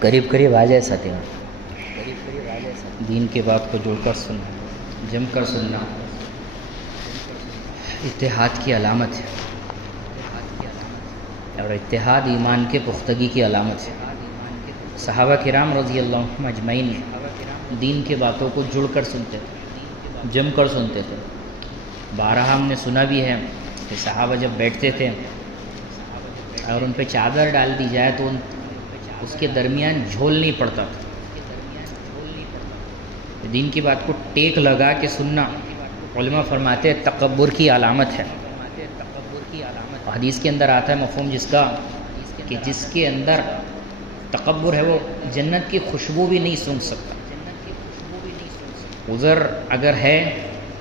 قریب قریب آ جائے ساتھیوں، دین کی بات کو جوڑ کر سننا، جم کر سننا اتحاد کی علامت ہے، اور اتحاد ایمان کے پختگی کی علامت ہے۔ صحابہ کرام رضی اللہ عنہم اجمعین دین کے باتوں کو جڑ کر سنتے تھے، جم کر سنتے تھے۔ بارہا ہم نے سنا بھی ہے کہ صحابہ جب بیٹھتے تھے اور ان پہ چادر ڈال دی جائے تو اس کے درمیان جھول نہیں پڑتا تھا۔ دین کی بات کو ٹیک لگا کے سننا علماء فرماتے ہیں تکبر کی علامت ہے۔ حدیث کے اندر آتا ہے مفہوم جس کا کہ جس کے اندر تکبر ہے وہ جنت کی خوشبو بھی نہیں سونگھ سکتا۔ عذر اگر ہے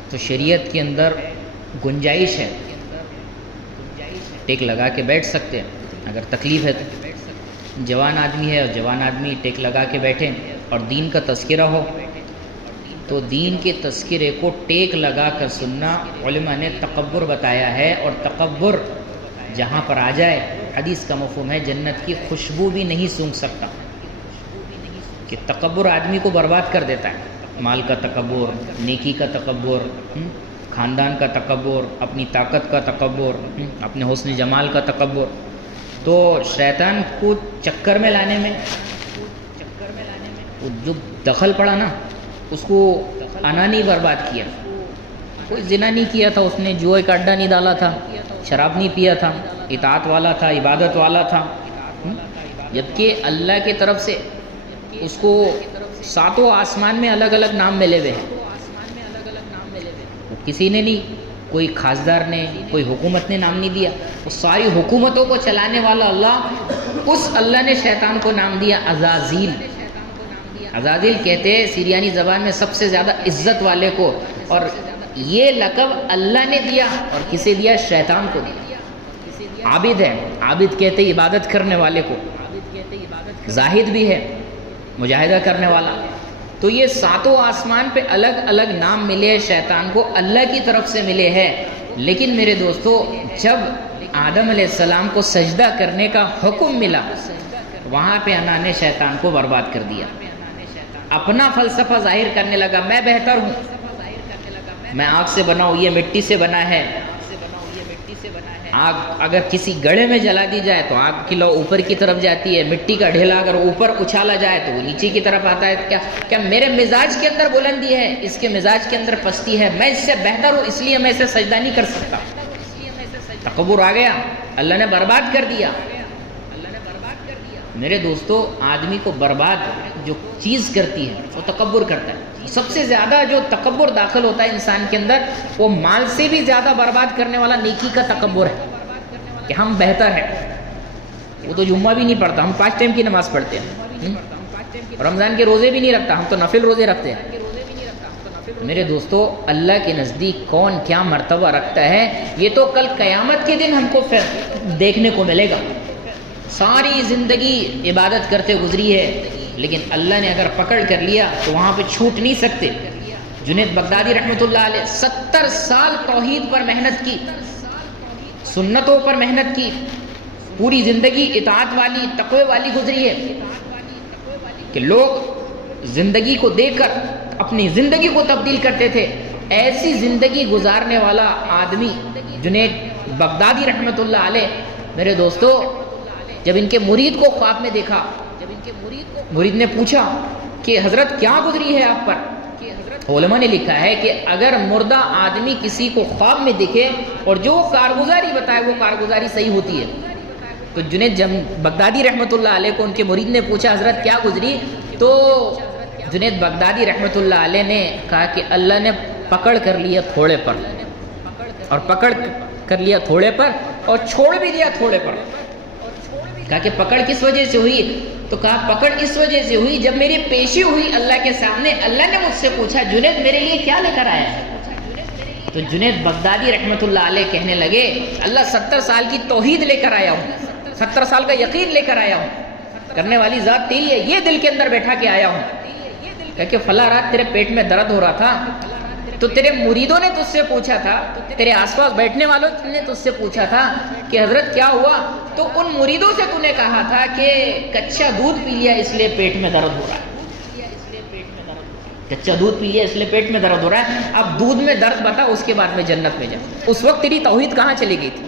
تو شریعت کے اندر گنجائش ہے، ٹیک لگا کے بیٹھ سکتے ہیں۔ اگر تکلیف ہے تو جوان آدمی ہے اور جوان آدمی ٹیک لگا کے بیٹھیں اور دین کا تذکرہ ہو تو دین کے تذکرے کو ٹیک لگا کر سننا علماء نے تکبر بتایا ہے، اور تکبر جہاں پر آ جائے حدیث کا مفہوم ہے جنت کی خوشبو بھی نہیں سونگھ سکتا، کہ تکبر آدمی کو برباد کر دیتا ہے۔ مال کا تکبر، نیکی کا تکبر، خاندان کا تکبر، اپنی طاقت کا تکبر، اپنے حسن جمال کا تکبر، تو شیطان کو چکر میں لانے میں جو دخل پڑا نا اس کو انا نہیں برباد کیا۔ کوئی زنا نہیں کیا تھا، اس نے جوئے کا اڈا نہیں ڈالا تھا، شراب نہیں پیا تھا، اطاعت والا تھا، عبادت والا تھا، جبکہ اللہ کی طرف سے اس کو ساتوں آسمان میں الگ الگ نام ملے ہوئے ہیں۔ کسی نے نہیں، کوئی خاصدار نے، کوئی حکومت نے نام نہیں دیا، وہ ساری حکومتوں کو چلانے والا اللہ، اس اللہ نے شیطان کو نام دیا عزازیل۔ عزازیل کہتے ہیں سریانی زبان میں سب سے زیادہ عزت والے کو، اور یہ لقب اللہ نے دیا اور کسے دیا؟ شیطان کو دیا۔ عابد ہے، عابد کہتے ہیں عبادت کرنے والے کو، زاہد بھی ہے، مجاہدہ کرنے والا۔ تو یہ ساتوں آسمان پہ الگ الگ نام ملے ہیں شیطان کو، اللہ کی طرف سے ملے ہیں۔ لیکن میرے دوستو جب آدم علیہ السلام کو سجدہ کرنے کا حکم ملا وہاں پہ انا نے شیطان کو برباد کر دیا، اپنا فلسفہ ظاہر کرنے لگا، میں بہتر ہوں، میں آگ سے بنا ہوں، یہ مٹی سے بنا ہے۔ آگ اگر کسی گڑھے میں جلا دی جائے تو آگ کی لو اوپر کی طرف جاتی ہے، مٹی کا ڈھیلا اگر اوپر اچھالا جائے تو وہ نیچے کی طرف آتا ہے۔ کیا میرے مزاج کے اندر بلندی ہے، اس کے مزاج کے اندر پستی ہے، میں اس سے بہتر ہوں اس لیے میں اسے سجدہ نہیں کر سکتا۔ تکبر آ گیا، اللہ نے برباد کر دیا۔ میرے دوستو آدمی کو برباد جو چیز کرتی ہے وہ تکبر کرتا ہے۔ سب سے زیادہ جو تکبر داخل ہوتا ہے انسان کے اندر وہ مال سے بھی زیادہ برباد کرنے والا نیکی کا تکبر ہے، کہ ہم بہتر ہیں۔ وہ تو جمعہ بھی نہیں پڑھتا، ہم 5 ٹائم کی نماز پڑھتے ہیں، رمضان کے روزے بھی نہیں رکھتا، ہم تو نفل روزے رکھتے ہیں۔ میرے دوستو اللہ کے نزدیک کون کیا مرتبہ رکھتا ہے یہ تو کل قیامت کے دن ہم کو دیکھنے کو ملے گا۔ ساری زندگی عبادت کرتے گزری ہے، لیکن اللہ نے اگر پکڑ کر لیا تو وہاں پہ چھوٹ نہیں سکتے۔ جنید بغدادی رحمۃ اللہ علیہ 70 سال توحید پر محنت کی، سنتوں پر محنت کی، پوری زندگی اطاعت والی، تقوی والی گزری ہے، کہ لوگ زندگی کو دیکھ کر اپنی زندگی کو تبدیل کرتے تھے۔ ایسی زندگی گزارنے والا آدمی جنید بغدادی رحمۃ اللہ علیہ، میرے دوستو جب ان کے مرید کو خواب میں دیکھا، مرید نے پوچھا کہ حضرت کیا گزری ہے آپ پر؟ علماء نے لکھا ہے کہ اگر مردہ آدمی کسی کو خواب میں دکھے اور جو کارگزاری بتائے وہ کارگزاری صحیح ہوتی ہے، تو جنید بغدادی رحمۃ اللہ علیہ کو ان کے مرید نے پوچھا حضرت کیا گزری؟ تو جنید بغدادی رحمۃ اللہ علیہ نے کہا کہ اللہ نے پکڑ کر لیا تھوڑے پر، اور پکڑ کر لیا تھوڑے پر اور چھوڑ بھی دیا تھوڑے پر۔ کہا کہ پکڑ کس وجہ سے ہوئی؟ تو کہا پکڑ اس وجہ سے ہوئی جب میری پیشی ہوئی اللہ کے سامنے، اللہ نے مجھ سے پوچھا جنید میرے لیے کیا لے کر آیا ہے؟ تو جنید بغدادی رحمۃ اللہ علیہ کہنے لگے اللہ 70 سال کی توحید لے کر آیا ہوں، 70 سال کا یقین لے کر آیا ہوں، کرنے والی ذات تیری ہے، یہ دل کے اندر بیٹھا کے آیا ہوں۔ کہ فلاں رات تیرے پیٹ میں درد ہو رہا تھا تو تو تیرے مریدوں نے تجھ سے پوچھا تھا، تیرے آس پاس بیٹھنے والوں نے تجھ سے پوچھا تھا کہ حضرت کیا ہوا، تو ان مریدوں سے تو نے کہا تھا کہ کچا دودھ پی لیا اس لیے پیٹ میں درد ہو رہا ہے، کچا دودھ پی لیا اس لیے پیٹ میں درد ہو رہا ہے۔ اب دودھ میں درد بتا، اس کے بعد میں جنت میں جا۔ اس وقت تیری توحید کہاں چلی گئی تھی؟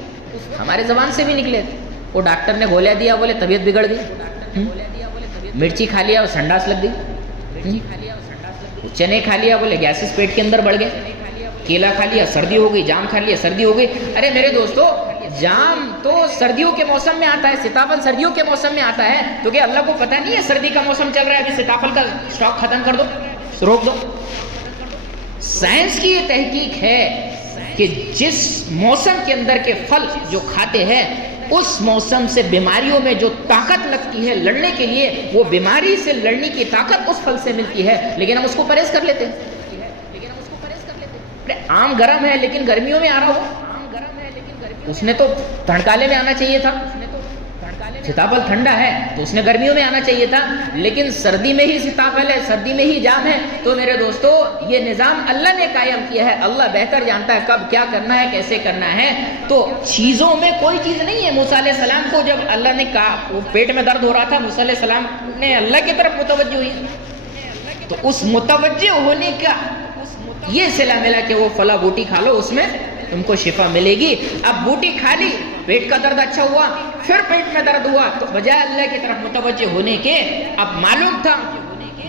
ہمارے زبان سے بھی نکلے تھے۔ وہ ڈاکٹر نے گولیاں دیا، بولے طبیعت بگڑ گئی، مرچی کھا لیا اور سنڈاس لگ گئی، چنے کھا لیا، بولے گیسز پیٹ کے اندر بڑھ گئے، کیلا کھا لیا سردی ہو گئی، جام کھا لیا سردی ہو گئی۔ ارے میرے دوستو، جام تو سردیوں کے موسم میں آتا ہے، سیتافل سردیوں کے موسم میں آتا ہے، تو کیا اللہ کو پتہ نہیں ہے سردی کا موسم چل رہا ہے، ابھی سیتافل کا اسٹاک ختم کر دو، روک دو۔ سائنس کی یہ تحقیق ہے کہ جس موسم کے اندر کے پھل جو کھاتے ہیں، اس موسم سے بیماریوں میں جو طاقت لگتی ہے لڑنے کے لیے، وہ بیماری سے لڑنے کی طاقت اس پھل سے ملتی ہے، لیکن ہم اس کو پرہیز کر لیتے ہیں۔ آم گرم ہے لیکن گرمیوں میں آ رہا ہو، اس نے تو تڑکالے میں آنا چاہیے تھا، سیتافل ٹھنڈا ہے تو اس نے گرمیوں میں آنا چاہیے تھا، لیکن سردی میں ہی سیتافل ہے، سردی میں ہی جام ہے۔ تو میرے دوستو، یہ نظام اللہ نے قائم کیا ہے، اللہ بہتر جانتا ہے کب کیا کرنا ہے، کیسے کرنا ہے۔ تو چیزوں میں کوئی چیز نہیں ہے۔ موسیٰ علیہ السلام کو جب اللہ نے کہا، وہ پیٹ میں درد ہو رہا تھا، موسیٰ علیہ السلام نے اللہ کی طرف متوجہ ہوئی، تو اس متوجہ ہونے کا یہ صلہ ملا کہ وہ فلاں بوٹی کھا لو، اس میں تم کو شفا ملے گی۔ اب بوٹی کھا لی، پیٹ کا درد اچھا ہوا، پھر پیٹ میں درد ہوا، تو بجائے اللہ کی طرف متوجہ ہونے کے، اب معلوم تھا،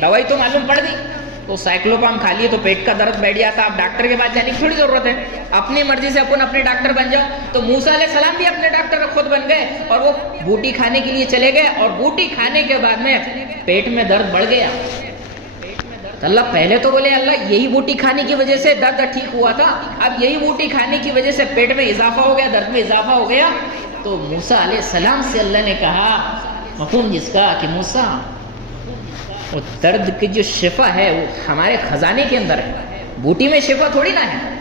دوائی تو معلوم پڑ گئی، تو سائیکلوپام کھا لیے تو پیٹ کا درد بیٹھ گیا تھا، اب ڈاکٹر کے پاس جانے کی تھوڑی ضرورت ہے، اپنی مرضی سے اپنے ڈاکٹر بن جاؤ۔ تو موسیٰ علیہ السلام بھی اپنے ڈاکٹر خود بن گئے، اور وہ بوٹی کھانے کے لیے چلے گئے، اور بوٹی کھانے کے بعد میں پیٹ میں درد بڑھ گیا۔ اللہ پہلے تو بولے اللہ یہی بوٹی کھانے کی وجہ سے درد ٹھیک ہوا تھا، اب یہی بوٹی کھانے کی وجہ سے پیٹ میں اضافہ ہو گیا، درد میں اضافہ ہو گیا۔ تو موسیٰ علیہ السلام سے اللہ نے کہا، مفہوم جس کا کہ موسیٰ، وہ درد کی جو شفا ہے وہ ہمارے خزانے کے اندر ہے، بوٹی میں شفا تھوڑی نہ ہے۔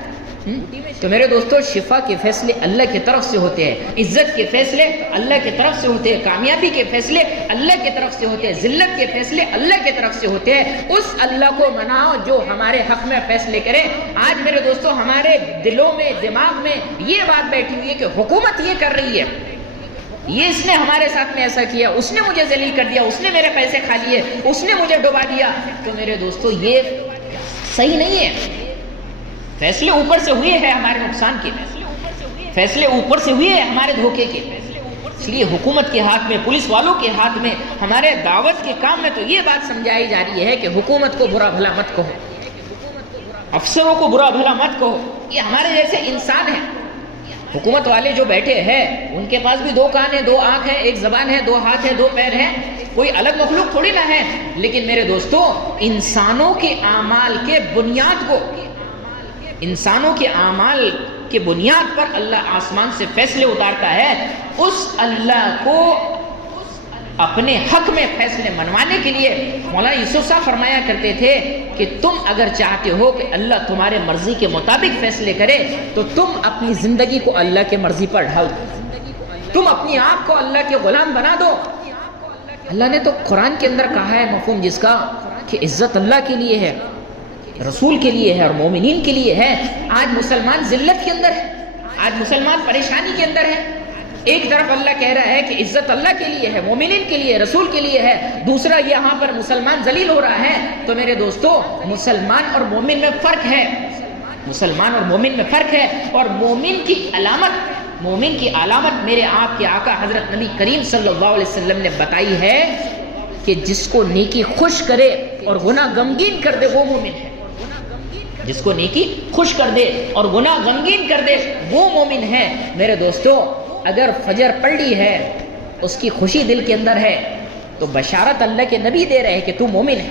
تو میرے دوستو، شفا کے فیصلے اللہ کی طرف سے ہوتے ہیں، عزت کے فیصلے اللہ کی طرف سے ہوتے ہیں، کامیابی کے فیصلے اللہ کی طرف سے ہوتے ہیں، ذلت کے فیصلے اللہ کی طرف سے ہوتے ہیں۔ اس اللہ کو مناؤ جو ہمارے حق میں فیصلے کرے۔ آج میرے دوستو، ہمارے دلوں میں، دماغ میں یہ بات بیٹھی ہوئی ہے کہ حکومت یہ کر رہی ہے، یہ اس نے ہمارے ساتھ میں ایسا کیا، اس نے مجھے ذلیل کر دیا، اس نے میرے پیسے کھا لیے، اس نے مجھے ڈبا دیا۔ تو میرے دوستو، یہ صحیح نہیں ہے۔ فیصلے اوپر سے ہوئے ہیں ہمارے نقصان کے، فیصلے اوپر سے ہوئے ہیں ہمارے دھوکے کے، اس لیے حکومت کے ہاتھ میں، پولیس والوں کے ہاتھ میں، ہمارے دعوت کے کام میں تو یہ بات سمجھائی جا رہی ہے کہ حکومت کو برا بھلا مت کہو، افسروں کو برا بھلا مت کہو، یہ ہمارے جیسے انسان ہیں۔ حکومت والے جو بیٹھے ہیں ان کے پاس بھی دو کان ہیں، دو آنکھ ہیں، ایک زبان ہے، دو ہاتھ ہیں، دو پیر ہیں، کوئی الگ مخلوق تھوڑی نہ ہے۔ لیکن میرے دوستو، انسانوں کے اعمال کے بنیاد کو، انسانوں کے اعمال کے بنیاد پر اللہ آسمان سے فیصلے اتارتا ہے۔ اس اللہ کو اپنے حق میں فیصلے منوانے کے لیے مولانا یوسف صاحب فرمایا کرتے تھے کہ تم اگر چاہتے ہو کہ اللہ تمہارے مرضی کے مطابق فیصلے کرے تو تم اپنی زندگی کو اللہ کے مرضی پر ڈھال دو، تم اپنی آپ کو اللہ کے غلام بنا دو۔ اللہ نے تو قرآن کے اندر کہا ہے، مفہوم جس کا، کہ عزت اللہ کے لیے ہے، رسول کے لیے ہے اور مومنین کے لیے ہے۔ آج مسلمان ذلت کے اندر ہے، آج مسلمان پریشانی کے اندر ہے۔ ایک طرف اللہ کہہ رہا ہے کہ عزت اللہ کے لیے ہے، مومنین کے لیے، رسول کے لیے ہے، دوسرا یہاں پر مسلمان ذلیل ہو رہا ہے۔ تو میرے دوستو، مسلمان اور مومن میں فرق ہے، مسلمان اور مومن میں فرق ہے، اور مومن کی علامت میرے آپ کے آقا حضرت نبی کریم صلی اللہ علیہ وسلم نے بتائی ہے کہ جس کو نیکی خوش کرے اور گناہ غمگین کر دے وہ مومن ہے، جس کو نیکی خوش کر دے اور گناہ غمگین کر دے وہ مومن ہے۔ میرے دوستو، اگر فجر پڑھ لی ہے، اس کی خوشی دل کے اندر ہے، تو بشارت اللہ کے نبی دے رہے ہیں کہ تو مومن ہے۔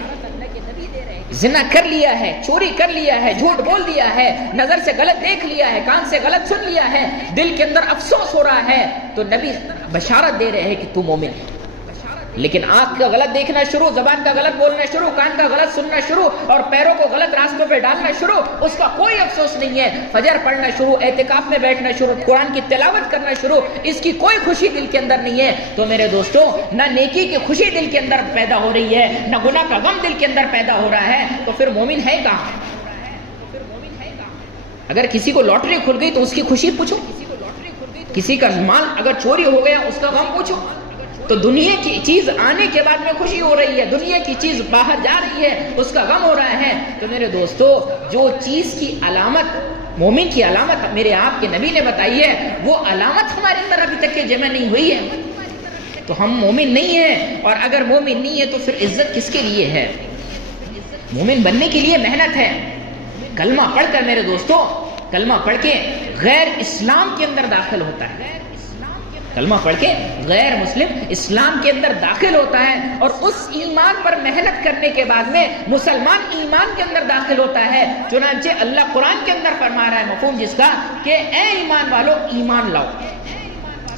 زنا کر لیا ہے، چوری کر لیا ہے، جھوٹ بول دیا ہے، نظر سے غلط دیکھ لیا ہے، کان سے غلط سن لیا ہے، دل کے اندر افسوس ہو رہا ہے، تو نبی بشارت دے رہے ہیں کہ تو مومن ہے۔ لیکن آنکھ کا غلط دیکھنا شروع، زبان کا غلط بولنا شروع، کان کا غلط سننا شروع، اور پیروں کو غلط راستوں پہ ڈالنا شروع، اس کا کوئی افسوس نہیں ہے۔ فجر پڑھنا شروع، اعتکاف میں بیٹھنا شروع، قرآن کی تلاوت کرنا شروع، اس کی کوئی خوشی دل کے اندر نہیں ہے۔ تو میرے دوستو، نہ نیکی کی خوشی دل کے اندر پیدا ہو رہی ہے، نہ گناہ کا غم دل کے اندر پیدا ہو رہا ہے، تو پھر مومن ہے کہاں؟ اگر کسی کو لاٹری کھل گئی تو اس کی خوشی پوچھو، کسی کا مال اگر چوری ہو گیا اس کا غم پوچھو. تو دنیا کی چیز آنے کے بعد میں خوشی ہو رہی ہے، دنیا کی چیز باہر جا رہی ہے اس کا غم ہو رہا ہے. تو میرے دوستو، جو چیز کی علامت، مومن کی علامت میرے آپ کے نبی نے بتائی ہے، وہ علامت ہمارے اندر ابھی تک کے جمع نہیں ہوئی ہے، تو ہم مومن نہیں ہیں. اور اگر مومن نہیں ہے تو پھر عزت کس کے لیے ہے؟ مومن بننے کے لیے محنت ہے. کلمہ پڑھ کر میرے دوستو، کلمہ پڑھ کے غیر اسلام کے اندر داخل ہوتا ہے، کلمہ پڑھ کے غیر مسلم اسلام کے اندر داخل ہوتا ہے، اور اس ایمان پر محنت کرنے کے بعد میں مسلمان ایمان کے اندر داخل ہوتا ہے. چنانچہ اللہ قرآن کے اندر فرما رہا ہے، مفہوم جس کا کہ اے ایمان والو ایمان لاؤ.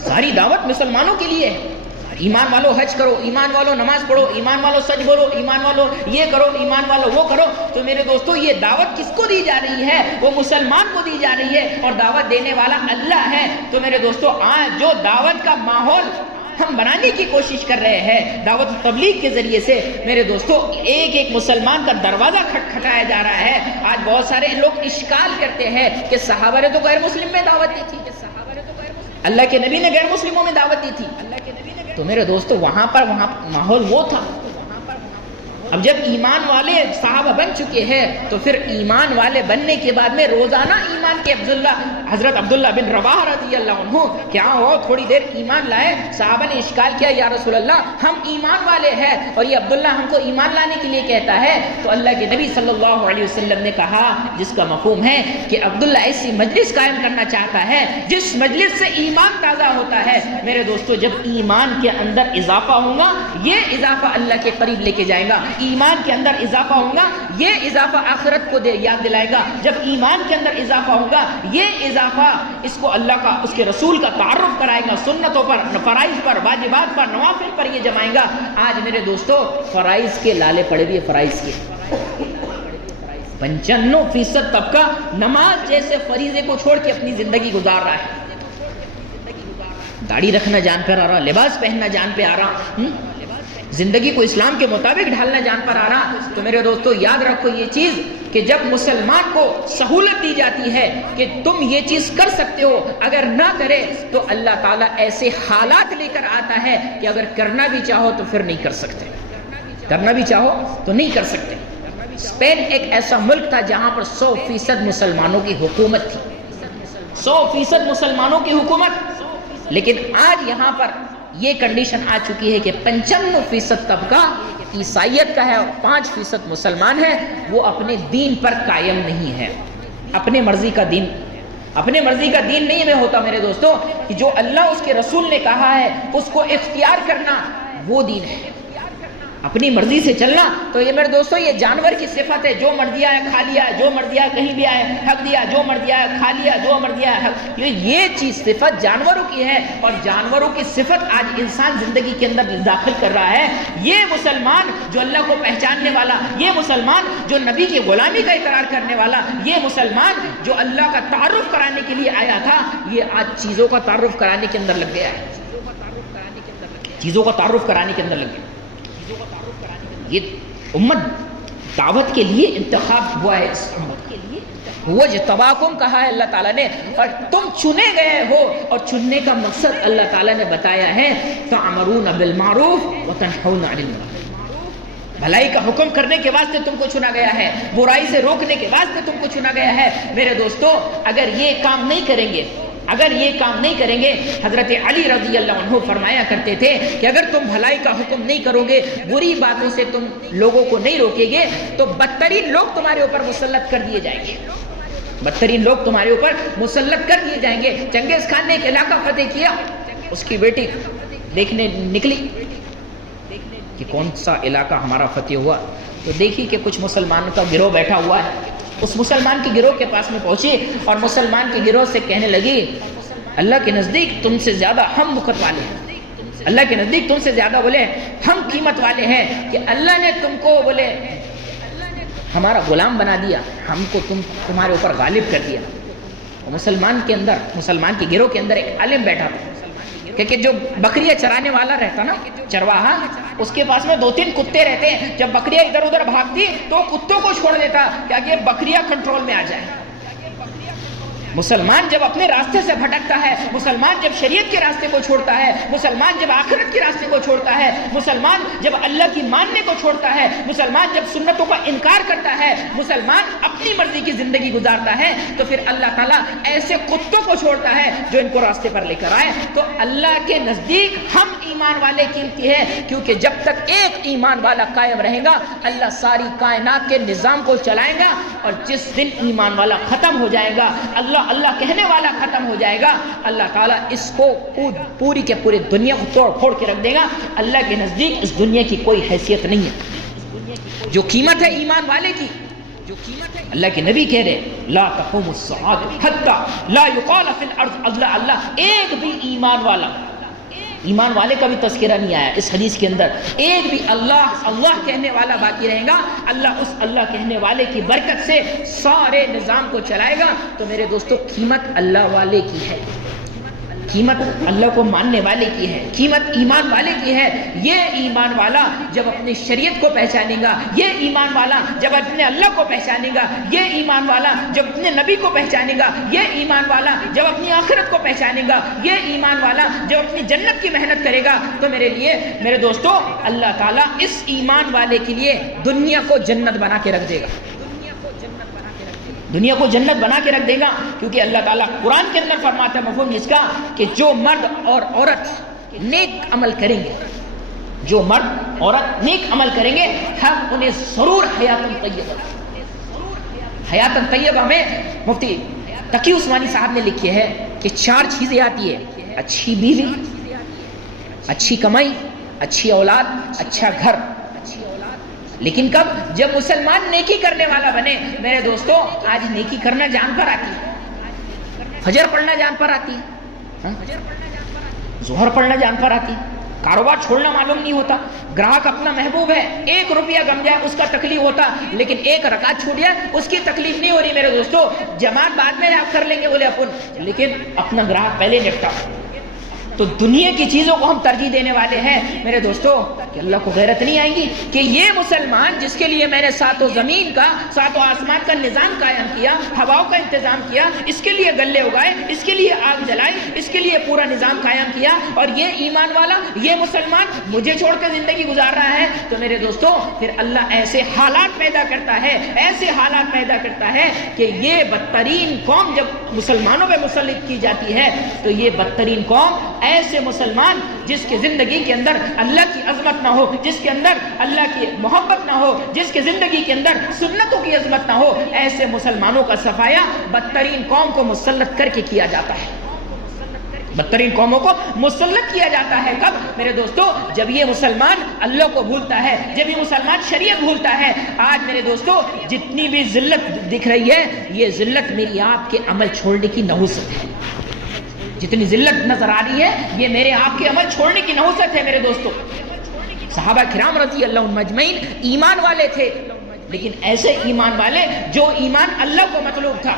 ساری دعوت مسلمانوں کے لیے ہے. ایمان والو حج کرو، ایمان والو نماز پڑھو، ایمان والو سچ بولو، ایمان والو یہ کرو، ایمان والو وہ کرو. تو میرے دوستو، یہ دعوت کس کو دی جا رہی ہے؟ وہ مسلمان کو دی جا رہی ہے، اور دعوت دینے والا اللہ ہے. تو میرے دوستو، آج جو دعوت کا ماحول ہم بنانے کی کوشش کر رہے ہیں دعوت تبلیغ کے ذریعے سے، میرے دوستو ایک ایک مسلمان کا دروازہ کھٹکھٹایا جا رہا ہے. آج بہت سارے لوگ اشکال کرتے ہیں کہ صحابہ نے تو غیر مسلم میں دعوت دی تھی، اللہ کے نبی نے غیر مسلموں میں دعوت دی تھی. تو میرے دوستو، وہاں ماحول وہ تھا. اب جب ایمان والے صحابہ بن چکے ہیں تو پھر ایمان والے بننے کے بعد میں روزانہ ایمان کے حضرت عبداللہ بن رواحہ رضی اللہ عنہ کیا ہو تھوڑی دیر ایمان لائے. صحابہ نے اشکال کیا، یا رسول اللہ ہم ایمان والے ہیں اور یہ عبداللہ ہم کو ایمان لانے کے لیے کہتا ہے. تو اللہ کے نبی صلی اللہ علیہ وسلم نے کہا، جس کا مفہوم ہے کہ عبداللہ ایسی مجلس قائم کرنا چاہتا ہے جس مجلس سے ایمان تازہ ہوتا ہے. میرے دوستو، جب ایمان کے اندر اضافہ ہوگا، یہ اضافہ اللہ کے قریب لے کے جائے گا. ایمان کے اندر اضافہ ہوگا، یہ اضافہ آخرت کو یاد دلائے گا. جب ایمان کے اندر اضافہ ہوگا، یہ اضافہ اس کو اللہ کا، اس کے رسول کا تعارف کرائے گا. سنتوں پر، فرائض پر، واجبات پر، نوافل پر یہ جمائے گا. آج میرے دوستو فرائض کے لالے پڑے بھی، فرائض کے 95% طبقہ نماز جیسے فریضے کو چھوڑ کے اپنی زندگی گزار رہا ہے. داڑھی رکھنا جان پر آ رہا، لباس پہننا جان پہ آ رہا، زندگی کو اسلام کے مطابق ڈھالنا جان پر آ رہا. تو میرے دوستو یاد رکھو یہ چیز کہ جب مسلمان کو سہولت دی جاتی ہے کہ تم یہ چیز کر سکتے ہو، اگر نہ کرے تو اللہ تعالیٰ ایسے حالات لے کر آتا ہے کہ اگر کرنا بھی چاہو تو پھر نہیں کر سکتے، کرنا بھی چاہو تو نہیں کر سکتے. اسپین ایک ایسا ملک تھا جہاں پر 100% مسلمانوں کی حکومت تھی، 100% مسلمانوں کی حکومت. لیکن آج یہاں پر یہ کنڈیشن آ چکی ہے کہ 95% طبقہ عیسائیت کا ہے اور 5% مسلمان ہے. وہ اپنے دین پر قائم نہیں ہے. اپنے مرضی کا دین، اپنے مرضی کا دین نہیں میں ہوتا میرے دوستو، کہ جو اللہ اس کے رسول نے کہا ہے اس کو اختیار کرنا، وہ دین ہے. اپنی مرضی سے چلنا تو یہ میرے دوستو یہ جانور کی صفت ہے. جو مرضی آیا کھا لیا، جو مرضی آیا کہیں بھی آیا حق دیا، جو مرضی آیا کھا لیا، جو مرضی آیا حق. یہ چیز صفت جانوروں کی ہے، اور جانوروں کی صفت آج انسان زندگی کے اندر داخل کر رہا ہے. یہ مسلمان جو اللہ کو پہچاننے والا، یہ مسلمان جو نبی کی غلامی کا اقرار کرنے والا، یہ مسلمان جو اللہ کا تعارف کرانے کے لیے آیا تھا، یہ آج چیزوں کا تعارف کرانے کے اندر لگ گیا ہے، چیزوں کا تعارف کرانے کے اندر لگ گیا. یہ امت دعوت کے لیے انتخاب ہوا ہے، اس امت کے لیے وَاجْتَبَاكُمْ کہا ہے اللہ تعالیٰ نے، اور تم چنے گئے ہو. اور چننے کا مقصد اللہ تعالیٰ نے بتایا ہے، تَعْمَرُونَ بِالْمَعْرُوفِ وَتَنْحَوْنَ عَنِ الْمُنکَرِ. بھلائی کا حکم کرنے کے واسطے تم کو چنا گیا ہے، برائی سے روکنے کے واسطے تم کو چنا گیا ہے. میرے دوستو اگر یہ کام نہیں کریں گے، اگر یہ کام نہیں کریں گے، حضرت علی رضی اللہ عنہ فرمایا کرتے تھے کہ اگر تم بھلائی کا حکم نہیں کرو گے، بری باتوں سے تم لوگوں کو نہیں روکے گے، تو بدترین لوگ تمہارے اوپر مسلط کر دیے جائیں گے، بدترین لوگ تمہارے اوپر مسلط کر دیے جائیں گے. چنگیز خان نے ایک علاقہ فتح کیا، اس کی بیٹی دیکھنے نکلی کہ کون سا علاقہ ہمارا فتح ہوا، تو دیکھی کہ کچھ مسلمانوں کا گروہ بیٹھا ہوا ہے. اس مسلمان کے گروہ کے پاس میں پہنچی اور مسلمان کے گروہ سے کہنے لگی، اللہ کے نزدیک تم سے زیادہ ہم وقت والے ہیں، اللہ کے نزدیک تم سے زیادہ بولے ہم قیمت والے ہیں، کہ اللہ نے تم کو بولے ہمارا غلام بنا دیا، ہم کو تمہارے اوپر غالب کر دیا. مسلمان کے اندر، مسلمان کے گروہ کے اندر ایک عالم بیٹھا تھا کہ جو بکریاں چرانے والا رہتا نا، چرواہا، اس کے پاس میں 2-3 کتے رہتے ہیں. جب بکریاں ادھر ادھر بھاگتی تو کتوں کو چھوڑ دیتا کہ یہ بکریاں کنٹرول میں آ جائیں. مسلمان جب اپنے راستے سے بھٹکتا ہے، مسلمان جب شریعت کے راستے کو چھوڑتا ہے، مسلمان جب آخرت کے راستے کو چھوڑتا ہے، مسلمان جب اللہ کی ماننے کو چھوڑتا ہے، مسلمان جب سنتوں کا انکار کرتا ہے، مسلمان اپنی مرضی کی زندگی گزارتا ہے، تو پھر اللہ تعالیٰ ایسے کتوں کو چھوڑتا ہے جو ان کو راستے پر لے کر آئے۔ تو اللہ کے نزدیک ہم ایمان والے قیمتی ہے، کیونکہ جب تک ایک ایمان والا قائم رہے گا اللہ ساری کائنات کے نظام کو چلائے گا، اور جس دن ایمان والا ختم ہو جائے گا، اللہ کہنے والا ختم ہو جائے گا، اللہ تعالیٰ اس کو پوری کے پوری دنیا کو توڑ پھوڑ کے رکھ دے گا۔ اللہ کے نزدیک اس دنیا کی کوئی حیثیت نہیں ہے۔ جو قیمت ہے ایمان والے کی، جو قیمت ہے، اللہ کے نبی کہہ رہے لا تقوم الساعة حتى لا يقال في الارض اللہ ایک بھی ایمان والے کا بھی تذکرہ نہیں آیا اس حدیث کے اندر، ایک بھی اللہ کہنے والا باقی رہے گا، اللہ اس اللہ کہنے والے کی برکت سے سارے نظام کو چلائے گا۔ تو میرے دوستو قیمت اللہ والے کی ہے، قیمت اللہ کو ماننے والے کی ہے، قیمت ایمان والے کی ہے۔ یہ ایمان والا جب اپنی شریعت کو پہچانے گا، یہ ایمان والا جب اپنے اللہ کو پہچانے گا، یہ ایمان والا جب اپنے نبی کو پہچانے گا، یہ ایمان والا جب اپنی آخرت کو پہچانے گا، یہ ایمان والا جب اپنی جنت کی محنت کرے گا، تو میرے دوستو اللہ تعالیٰ اس ایمان والے کے لیے دنیا کو جنت بنا کے رکھ دے گا، دنیا کو جنت بنا کے رکھ دے گا۔ کیونکہ اللہ تعالیٰ قرآن کے اندر فرماتا ہے مفہوم اس کا کہ جو مرد اور عورت نیک عمل کریں گے، جو مرد عورت نیک عمل کریں گے ہم انہیں ضرور حیات طیبہ میں مفتی تقی عثمانی صاحب نے لکھی ہے کہ 4 چیزیں آتی ہے: اچھی بیوی، اچھی کمائی، اچھی اولاد، اچھا گھر۔ لیکن کب؟ جب مسلمان نیکی کرنے والا بنے۔ میرے دوستو آج نیکی کرنا جان پر آتی ہے، فجر پڑھنا جان پر آتی ہے، ظہر پڑھنا جان پر آتی ہے، کاروبار چھوڑنا معلوم نہیں ہوتا، گراہک اپنا محبوب ہے، 1 روپیہ گم جائے اس کا تکلیف ہوتا، لیکن 1 رکعت چھوٹ جائے اس کی تکلیف نہیں ہو رہی۔ میرے دوستو جماعت بعد میں آپ کر لیں گے بولے اپن، لیکن اپنا گراہک پہلے نپٹا۔ تو دنیا کی چیزوں کو ہم ترجیح دینے والے ہیں میرے دوستو، کہ اللہ کو غیرت نہیں آئیں گی کہ یہ مسلمان جس کے لیے میں نے 7 زمین کا 7 آسمان کا نظام قائم کیا، ہواؤں کا انتظام کیا، اس کے لیے گلے اگائے، اس کے لیے آگ جلائی، اس کے لیے پورا نظام قائم کیا، اور یہ ایمان والا یہ مسلمان مجھے چھوڑ کر زندگی گزار رہا ہے۔ تو میرے دوستو پھر اللہ ایسے حالات پیدا کرتا ہے، ایسے حالات پیدا کرتا ہے کہ یہ بدترین قوم جب مسلمانوں پہ مسلط کی جاتی ہے، تو یہ بدترین قوم ایسے مسلمان جس کی زندگی کے اندر اللہ کی عظمت نہ ہو، جس کے اندر اللہ کی محبت نہ ہو، جس کی زندگی کے اندر سنتوں کی عظمت نہ ہو، ایسے مسلمانوں کا صفایا بدترین قوم کو مسلط کر کے کیا جاتا ہے، بدترین قوموں کو مسلط کیا جاتا ہے۔ کب؟ میرے دوستو جب یہ مسلمان اللہ کو بھولتا ہے، جب یہ مسلمان شریعت بھولتا ہے۔ آج میرے دوستو جتنی بھی ذلت دکھ رہی ہے، یہ ذلت میری آپ کے عمل چھوڑنے کی نحوست ہے، جتنی ذلت نظر آ رہی ہے یہ میرے آپ کے عمل چھوڑنے کی نحوست ہے۔ میرے دوستو صحابہ کرام رضی اللہ عنہم اجمعین ایمان والے تھے، لیکن ایسے ایمان والے جو ایمان اللہ کو مطلوب تھا۔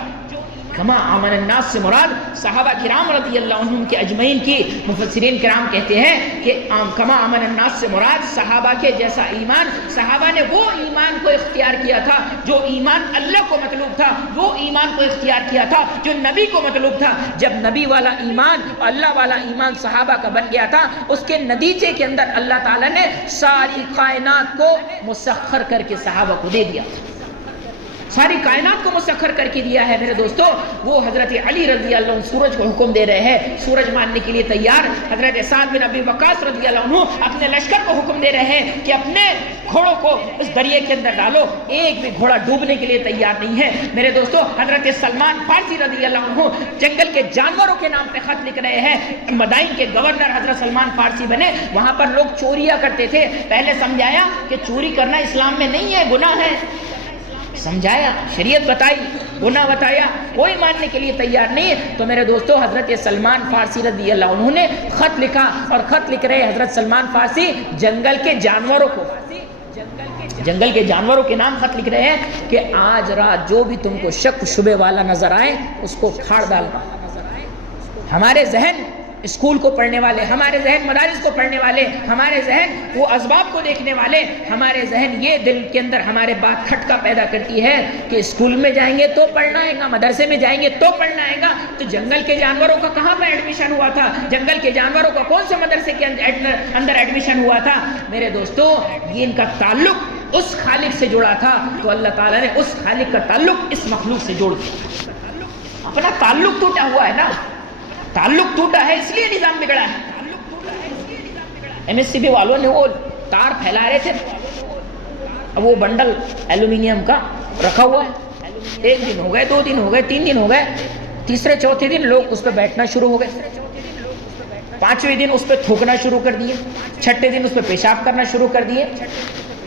کما آمن الناس سے مراد صحابہ کرام رضی اللہ عنہم کے اجمعین کی مفسرین کرام کہتے ہیں کہ کما آمن الناس سے مراد صحابہ کے جیسا ایمان، صحابہ نے وہ ایمان کو اختیار کیا تھا جو ایمان اللہ کو مطلوب تھا، وہ ایمان کو اختیار کیا تھا جو نبی کو مطلوب تھا۔ جب نبی والا ایمان اللہ والا ایمان صحابہ کا بن گیا تھا، اس کے نتیجے کے اندر اللہ تعالیٰ نے ساری کائنات کو مسخر کر کے صحابہ کو دے دیا، ساری کائنات کو مسخر کر کے دیا ہے۔ میرے دوستو وہ حضرت علی رضی اللہ عنہ سورج کو حکم دے رہے ہیں، سورج ماننے کے لیے تیار۔ حضرت سعد بن ابی وقاص رضی اللہ عنہ اپنے لشکر کو حکم دے رہے ہیں کہ اپنے گھوڑوں کو اس دریا کے اندر ڈالو، ایک بھی گھوڑا ڈوبنے کے لیے تیار نہیں ہے۔ میرے دوستو حضرت سلمان فارسی رضی اللہ عنہ جنگل کے جانوروں کے نام پہ خط لکھ رہے ہیں۔ مدائن کے گورنر حضرت سلمان فارسی بنے، وہاں پر لوگ چوریاں کرتے تھے، پہلے سمجھایا کہ چوری کرنا اسلام میں نہیں ہے، گناہ ہے، سمجھایا، شریعت بتائی، گناہ بتایا، کوئی ماننے کے لیے تیار نہیں ہے۔ تو میرے دوستو حضرت سلمان فارسی رضی اللہ عنہ نے خط لکھا، اور خط لکھ رہے حضرت سلمان فارسی جنگل کے جانوروں کو، جنگل کے جانوروں کے نام خط لکھ رہے ہیں کہ آج رات جو بھی تم کو شک شبے والا نظر آئے اس کو پھاڑ ڈالنا۔ ہمارے ذہن اسکول کو پڑھنے والے، ہمارے ذہن مدارس کو پڑھنے والے، ہمارے ذہن وہ اسباب کو دیکھنے والے، ہمارے ذہن یہ دل کے اندر ہمارے بات کھٹکا پیدا کرتی ہے کہ اسکول میں جائیں گے تو پڑھنا آئے گا، مدرسے میں جائیں گے تو پڑھنا آئے گا، تو جنگل کے جانوروں کا کہاں پہ ایڈمیشن ہوا تھا؟ جنگل کے جانوروں کا کون سے مدرسے کے اندر ایڈمیشن ہوا تھا؟ میرے دوستو، یہ ان کا تعلق اس خالق سے جڑا تھا، تو اللہ تعالیٰ نے اس خالق کا تعلق اس مخلوق سے جوڑ دیا۔ اپنا تعلق ٹوٹا ہوا ہے نا، تعلق ٹوٹا ہے اس لیے نظام بگڑا ہے۔ ایم ایس سی بی والوں نے وہ تار پھیلا رہے تھے، اب وہ بنڈل ایلومینیم کا رکھا ہوا ہے، 1 دن ہو گئے، 2 دن ہو گئے، 3 دن ہو گئے، تیسرے چوتھے دن لوگ اس پہ بیٹھنا شروع ہو گئے، 5ویں دن اس پہ تھوکنا شروع کر دیے، 6ٹھے دن اس پہ پیشاب کرنا شروع کر دیے،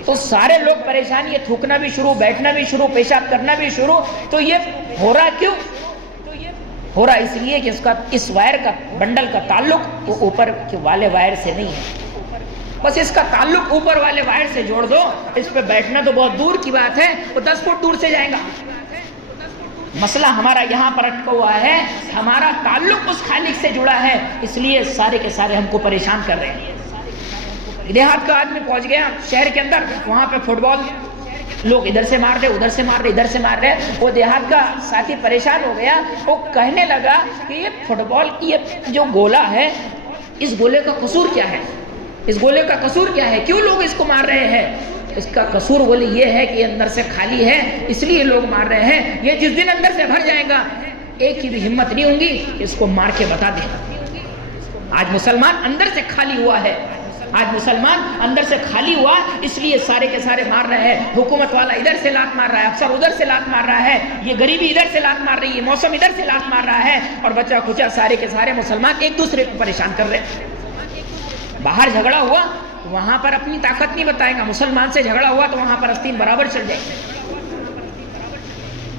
تو سارے لوگ پریشان، یہ تھوکنا بھی شروع، بیٹھنا بھی شروع، پیشاب کرنا بھی شروع۔ تو یہ ہو رہا کیوں؟ ہو رہا اس لیے کہ اس وائر کا بنڈل کا تعلق وہ اوپر کے والے وائر سے نہیں ہے، بس اس کا تعلق اوپر والے وائر سے جوڑ دو، اس پہ بیٹھنا تو بہت دور کی بات ہے، وہ 10 فٹ دور سے جائے گا۔ مسئلہ ہمارا یہاں پر اٹکا ہوا ہے، ہمارا تعلق اس خالق سے جڑا ہے، اس لیے سارے کے سارے ہم کو پریشان کر رہے ہیں۔ دیہات کا آدمی پہنچ گیا شہر کے اندر، وہاں پہ فٹ بال لوگ ادھر سے مار رہے، ادھر سے مار رہے، ادھر سے مار رہے، وہ دیہات کا ساتھی پریشان ہو گیا، وہ کہنے لگا کہ یہ فٹ بال کی یہ جو گولا ہے، اس گولے کا قصور کیا ہے؟ اس گولے کا قصور کیا ہے؟ کیوں لوگ اس کو مار رہے ہیں؟ اس کا قصور بولے یہ ہے کہ یہ اندر سے خالی ہے، اس لیے لوگ مار رہے ہیں، یہ جس دن اندر سے بھر جائے گا ایک کی بھی ہمت نہیں ہوگی کہ اس کو مار کے بتا دے۔ آج مسلمان اندر سے خالی ہوا ہے، آج مسلمان اندر سے خالی ہوا، اس لیے سارے کے سارے مار رہے ہیں، حکومت والا ادھر سے لات مار رہا ہے، افسر ادھر سے لات مار رہا ہے، یہ غریبی ادھر سے لات مار رہی ہے، موسم ادھر سے لات مار رہا ہے، اور بچہ کچا سارے کے سارے مسلمان ایک دوسرے کو پریشان کر رہے ہیں۔ باہر جھگڑا ہوا وہاں پر اپنی طاقت نہیں بتائے گا، مسلمان سے جھگڑا ہوا تو وہاں پر آستین برابر چل جائے گا۔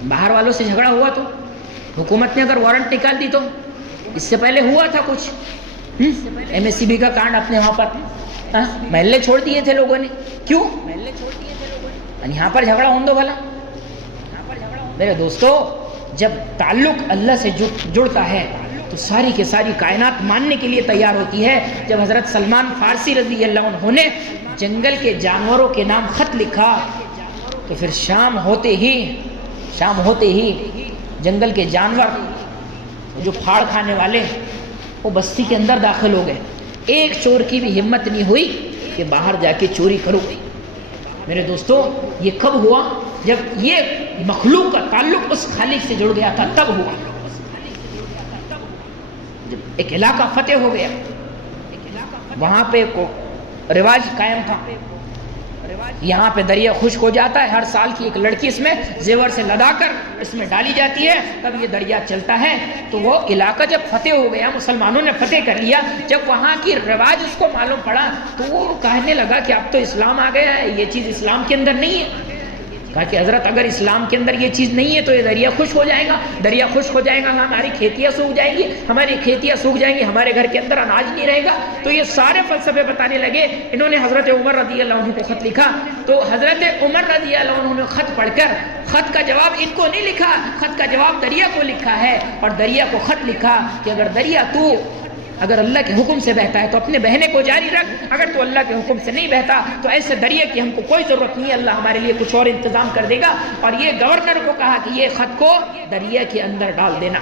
باہر والوں سے جھگڑا ہوا تو حکومت نے اگر وارنٹ نکال دی، تو اس سے پہلے ہوا تھا کچھ، ایم ایس سی بی کا کانڈ اپنے وہاں پر محلے چھوڑ دیے تھے لوگوں نے، کیوں؟ یہاں پر جھگڑا ہوں دو بھلا۔ میرے دوستو، جب تعلق اللہ سے جڑتا ہے تو ساری کے ساری کائنات ماننے کے لیے تیار ہوتی ہے۔ جب حضرت سلمان فارسی رضی اللہ عنہ نے جنگل کے جانوروں کے نام خط لکھا، تو پھر شام ہوتے ہی جنگل کے جانور جو پھاڑ کھانے والے وہ بستی کے اندر داخل ہو گئے، ایک چور کی بھی ہمت نہیں ہوئی کہ باہر جا کے چوری کرو۔ میرے دوستو، یہ کب ہوا؟ جب یہ مخلوق کا تعلق اس خالق سے جڑ گیا تھا، تب ہوا۔ جب ایک علاقہ فتح ہو گیا، وہاں پہ رواج قائم تھا، یہاں پہ دریا خشک ہو جاتا ہے، ہر سال کی ایک لڑکی اس میں زیور سے لدا کر اس میں ڈالی جاتی ہے، تب یہ دریا چلتا ہے۔ تو وہ علاقہ جب فتح ہو گیا، مسلمانوں نے فتح کر لیا، جب وہاں کی رواج اس کو معلوم پڑا تو وہ کہنے لگا کہ اب تو اسلام آ گیا ہے، یہ چیز اسلام کے اندر نہیں ہے۔ کہا کہ حضرت اگر اسلام کے اندر یہ چیز نہیں ہے تو یہ دریا خشک ہو جائے گا، دریا خشک ہو جائے گا، ہماری کھیتیاں سوکھ جائیں گی، ہماری کھیتیاں سوکھ جائیں گی، ہمارے گھر کے اندر اناج نہیں رہے گا۔ تو یہ سارے فلسفے بتانے لگے۔ انہوں نے حضرت عمر رضی اللہ عنہ کو خط لکھا، تو حضرت عمر رضی اللہ عنہ نے خط پڑھ کر خط کا جواب ان کو نہیں لکھا، خط کا جواب دریا کو لکھا ہے، اور دریا کو خط لکھا کہ اگر اللہ کے حکم سے بہتا ہے تو اپنے بہنے کو جاری رکھ، اگر تو اللہ کے حکم سے نہیں بہتا تو ایسے دریا کی ہم کو کوئی ضرورت نہیں ہے، اللہ ہمارے لیے کچھ اور انتظام کر دے گا۔ اور یہ گورنر کو کہا کہ یہ خط کو دریا کے اندر ڈال دینا،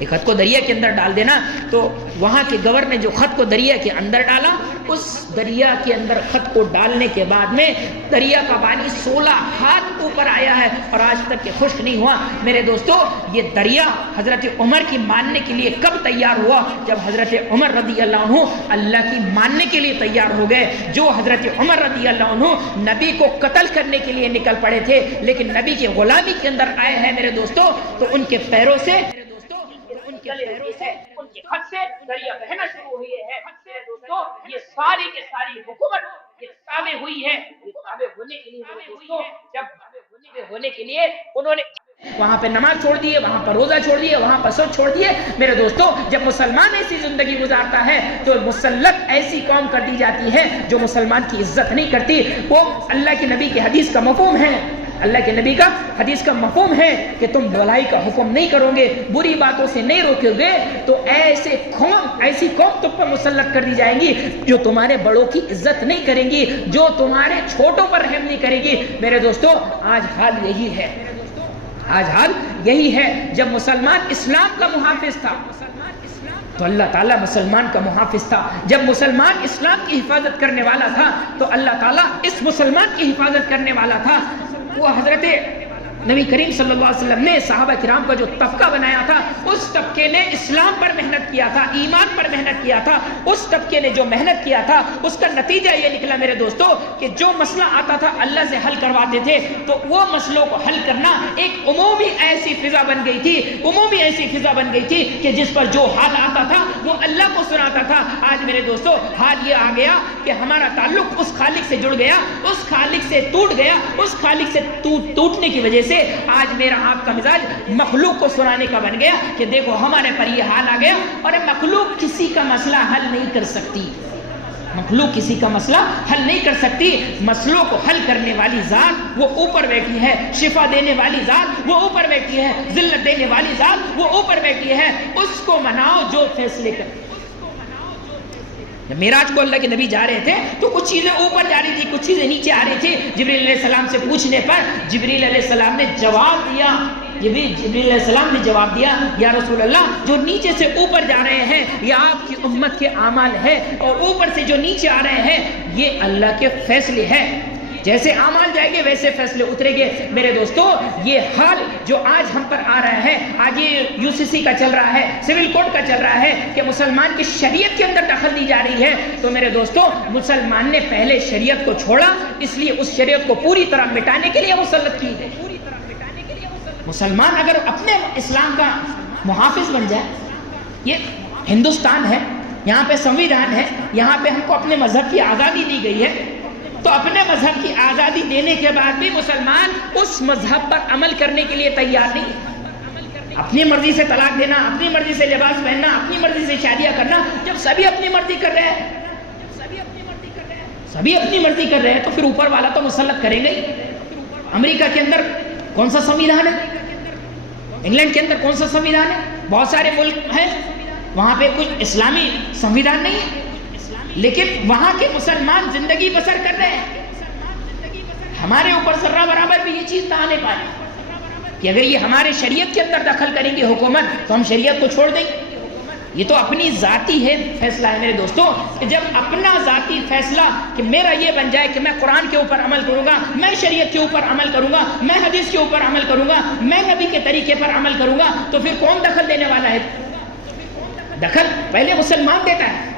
یہ خط کو دریا کے اندر ڈال دینا۔ تو وہاں کے گورنر نے جو خط کو دریا کے اندر ڈالا، اس دریا کے اندر خط کو ڈالنے کے بعد میں دریا کا پانی 16 ہاتھ اوپر آیا ہے اور آج تک کہ خشک نہیں ہوا۔ میرے دوستو، یہ دریا حضرت عمر کی ماننے کے لیے کب تیار ہوا؟ جب حضرت عمر رضی اللہ عنہ اللہ کی ماننے کے لیے تیار ہو گئے۔ جو حضرت عمر رضی اللہ عنہ نبی کو قتل کرنے کے لیے نکل پڑے تھے، لیکن نبی کی غلامی کے اندر آئے ہیں میرے دوستو، تو ان کے پیروں سے ان کے خط سے دریا بہنا شروع ہوئی ہے۔ دوستو، یہ ساری کے ساری حکومت یہ تابع ہوئی ہے، یہ تابع ہونے کے لیے دوستو، جب تابع ہونے کے لیے انہوں نے وہاں پہ نماز چھوڑ دیے، وہاں پر روزہ چھوڑ دیے، وہاں پر سود چھوڑ دیے۔ میرے دوستو، جب مسلمان ایسی زندگی گزارتا ہے تو مسلط ایسی قوم کر دی جاتی ہے جو مسلمان کی عزت نہیں کرتی۔ وہ اللہ کے نبی کی حدیث کا مفہوم ہے اللہ کے نبی کا حدیث کا مفہوم ہے کہ تم بھلائی کا حکم نہیں کرو گے، بری باتوں سے نہیں روکو گے تو ایسی قوم تم پر مسلط کر دی جائیں گی جو تمہارے بڑوں کی عزت نہیں کریں گی، جو تمہارے چھوٹوں پر رحم نہیں کرے گی۔ میرے دوستو آج حال یہی ہے، جب مسلمان اسلام کا محافظ تھا تو اللہ تعالیٰ مسلمان کا محافظ تھا، جب مسلمان اسلام کی حفاظت کرنے والا تھا تو اللہ تعالیٰ اس مسلمان کی حفاظت کرنے والا تھا۔ وہ حضرت نبی کریم صلی اللہ علیہ وسلم نے صحابہ کرام کا جو طبقہ بنایا تھا، اس طبقے نے اسلام پر محنت کیا تھا، ایمان پر محنت کیا تھا۔ اس طبقے نے جو محنت کیا تھا اس کا نتیجہ یہ نکلا میرے دوستو کہ جو مسئلہ آتا تھا اللہ سے حل کرواتے تھے، تو وہ مسئلوں کو حل کرنا ایک عمومی ایسی فضا بن گئی تھی کہ جس پر جو حال آتا تھا وہ اللہ کو سناتا تھا۔ آج میرے دوستو حال یہ آ گیا کہ ہمارا تعلق اس خالق سے جڑ گیا، اس خالق سے ٹوٹ گیا، اس خالق سے ٹوٹنے کی وجہ سے آج میرا آپ کا مزاج مخلوق کو سنانے کا بن گیا کہ دیکھو ہمارے پر یہ حال آ گیا۔ اور مخلوق کسی کا مسئلہ حل نہیں کر سکتی، مخلوق کسی کا مسئلہ حل نہیں کر سکتی۔ مسئلوں کو حل کرنے والی ذات وہ اوپر بیٹھی ہے، شفا دینے والی ذات وہ اوپر بیٹھی ہے، ذلت دینے والی ذات وہ اوپر بیٹھی ہے، اس کو مناؤ جو فیصلے کرے۔ جب معراج کو اللہ کے نبی جا رہے تھے تو کچھ چیزیں اوپر جا رہی تھی، کچھ چیزیں نیچے آ رہی تھی۔ جبریل علیہ السلام سے پوچھنے پر جبریل علیہ السلام نے جواب دیا، جبریل علیہ السلام نے جواب دیا، یا رسول اللہ جو نیچے سے اوپر جا رہے ہیں یہ آپ کی امت کے اعمال ہے، اور اوپر سے جو نیچے آ رہے ہیں یہ اللہ کے فیصلے ہیں، جیسے اعمال جائیں گے ویسے فیصلے اترے گے۔ میرے دوستو یہ حال جو آج ہم پر آ رہا ہے، آج یہ UCC کا چل رہا ہے، سول کوڈ کا چل رہا ہے کہ مسلمان کی شریعت کے اندر دخل دی جا رہی ہے، تو میرے دوستو مسلمان نے پہلے شریعت کو چھوڑا، اس لیے اس شریعت کو پوری طرح مٹانے کے لیے مسلط کی ہے۔ مسلمان اگر اپنے اسلام کا محافظ بن جائے، یہ ہندوستان ہے، یہاں پہ سنویدھان ہے، یہاں پہ ہم کو اپنے مذہب کی آزادی دی گئی ہے، تو اپنے مذہب کی آزادی دینے کے بعد بھی مسلمان اس مذہب پر عمل کرنے کے لیے تیار نہیں۔ اپنی مرضی سے طلاق دینا، اپنی مرضی سے لباس پہننا، اپنی مرضی سے شادیاں کرنا، جب سبھی اپنی مرضی کر رہے ہیں، سبھی اپنی مرضی کر رہے ہیں تو پھر اوپر والا تو مسلط کرے گا ہی۔ امریکہ کے اندر کون سا سنویدھان ہے؟ انگلینڈ کے اندر کون سا سنویدھان ہے؟ بہت سارے ملک ہیں وہاں پہ کچھ اسلامی سنویدھان نہیں ہے، لیکن وہاں کے مسلمان زندگی بسر کر رہے ہیں۔ ہمارے اوپر ذرہ برابر بھی یہ چیز نہ آنے پائے کہ اگر یہ ہمارے شریعت کے اندر دخل کریں گے حکومت تو ہم شریعت کو چھوڑ دیں گے۔ یہ تو اپنی ذاتی ہے فیصلہ ہے میرے دوستو، کہ جب اپنا ذاتی فیصلہ کہ میرا یہ بن جائے کہ میں قرآن کے اوپر عمل کروں گا، میں شریعت کے اوپر عمل کروں گا، میں حدیث کے اوپر عمل کروں گا، میں نبی کے طریقے پر عمل کروں گا، تو پھر کون دخل دینے والا ہے؟ دخل پہلے مسلمان دیتا ہے۔